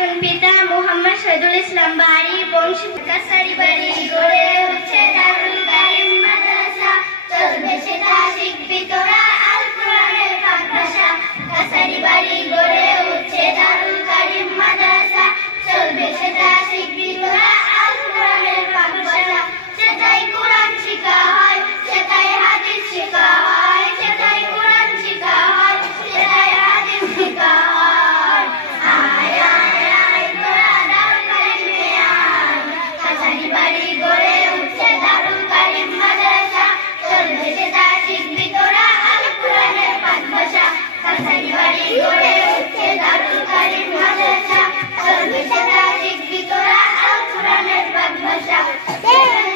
খাতুন, পিতা মুহাম্মদ শহীদুল ইসলাম, বাড়ি বংশী কাছারি বাড়ি, গড়ে উঠছে দারুল কারিম মাদ্রাসা, চলবে সেটা শিখবি তোরা আল কোরআনের পাক ভাষা। কাছারি বাড়ি গড়ে উঠছে দারুল কারিম মাদ্রাসা, চলবে সেটা শিখবি তোরা আল কোরআনের পাক ভাষা। সেটাই কোরআন শিখা হয়, সেটাই হাদিস শিখা হয়, সেটাই কোরআন শিখা হয়, সেটাই হাদিস শিখা হয়। আয় আয় আয় তোরা দারুল কারিমে আয়, কাছারি বাড়ি গড়ে উঠছে দারুল কারিম মাদ্রাসা, চলবে সেটা শিখবি তোরা আল কোরআনের পাক ভাষা। কাছারি বাড়ি গড়ে উঠছে দারুল কারিম মাদ্রাসা, চলবে সেটা শিখবি তোরা আল কোরআনের পাক ভাষা। কাছারি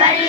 বাড়ি